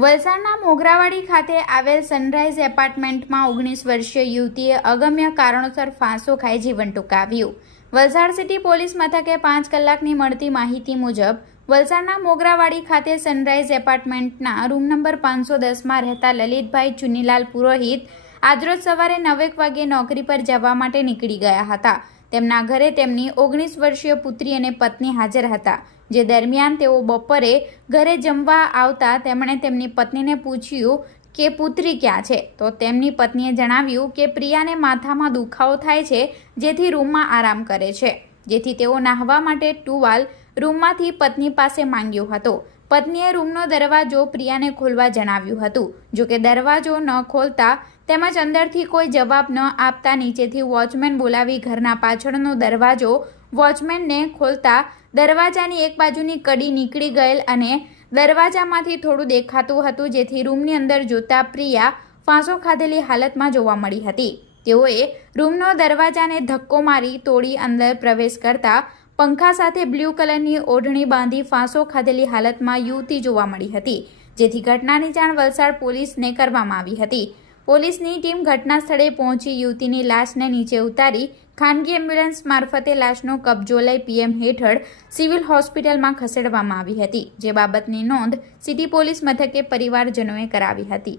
વલસાડના મોગરાવાડી ખાતે આવેલ સનરાઈઝ એપાર્ટમેન્ટમાં 19 વર્ષીય યુવતીએ અગમ્ય કારણોસર ફાંસો ખાઈ જીવન ટૂંકાવ્યું। વલસાડ સિટી પોલીસ મથકે 5 કલાકની મળતી માહિતી મુજબ વલસાડના મોગરાવાડી ખાતે સનરાઈઝ એપાર્ટમેન્ટના રૂમ નંબર 510માં રહેતા લલિતભાઈ ચુનીલાલ પુરોહિત આજરોજ સવારે 9 વાગ્યે નોકરી પર જવા માટે નીકળી ગયા હતા। તેમના ઘરે તેમની 19 વર્ષીય પુત્રી અને પત્ની હાજર હતા, જે દરમિયાન તેઓ બપોરે ઘરે જમવા આવતા તેમણે તેમની પત્નીને પૂછ્યું કે પુત્રી ક્યાં છે, તો તેમની પત્નીએ જણાવ્યું કે પ્રિયાને માથામાં દુખાવો થાય છે, જેથી રૂમમાં આરામ કરે છે, જેથી તેઓ નાહવા માટે ટુવાલ રૂમમાંથી પત્ની પાસે માંગ્યો હતો। પત્નીએ રૂમનો દરવાજો પ્રિયાને ખોલવા જણાવ્યું હતું, જો કે દરવાજો ન ખોલતા તેમજ અંદરથી કોઈ જવાબ ન આપતા નીચેથી વોચમેન બોલાવી ઘરના પાછળનો દરવાજો વોચમેનને ખોલતા દરવાજાની એક બાજુની કડી નીકળી ગયેલ અને દરવાજામાંથી થોડું દેખાતું હતું, જેથી રૂમની અંદર જોતા પ્રિયા ફાંસો ખાધેલી હાલતમાં જોવા મળી હતી। તેઓએ રૂમનો દરવાજાને ધક્કો મારી તોડી અંદર પ્રવેશ કરતા પંખા સાથે બ્લુ કલરની ઓઢણી બાંધી ફાંસો ખાધેલી હાલતમાં યુવતી જોવા મળી હતી, જેથી ઘટનાની જાણ વલસાડ પોલીસને કરવામાં આવી હતી। પોલીસની ટીમ ઘટના સ્થળે પહોંચી યુવતીની લાશને નીચે ઉતારી ખાનગી એમ્બ્યુલન્સ મારફતે લાશનો કબજો લઈ પીએમ હેઠળ સિવિલ હોસ્પિટલમાં ખસેડવામાં આવી હતી, જે બાબતની નોંધ સિટી પોલીસ મથકે પરિવારજનોએ કરાવી હતી।